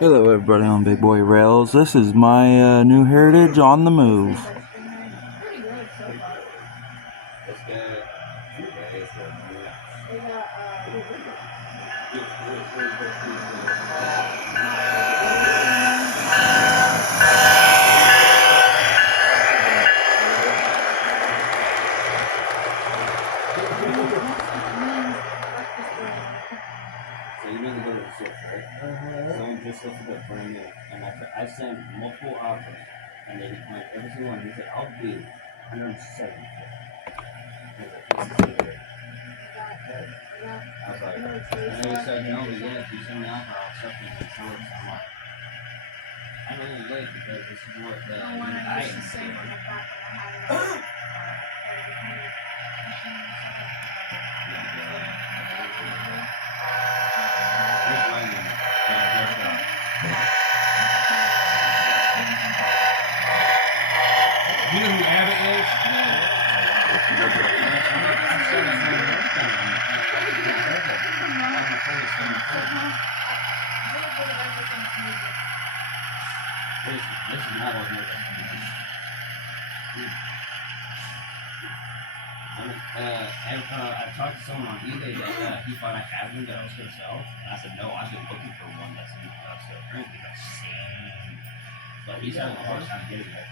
Hello everybody on Big Boy Rails. This is my new Heritage on the move. So you really go to the source, right? Someone just lifted up brand new, and I sent multiple offers, and they declined every single one. He said, "I'll do 170." I was like, and then he said, "No, but yeah, if you send me offer, I'll accept it in shorts." I'm like, I'm really late because this is what the I used to say when I bought when I had it. You know who Abbott is? This is not what I talked to someone on eBay that he thought I had one that I was going to sell, and I said no, I've been looking for one that's still current because but he's having a hard time getting it.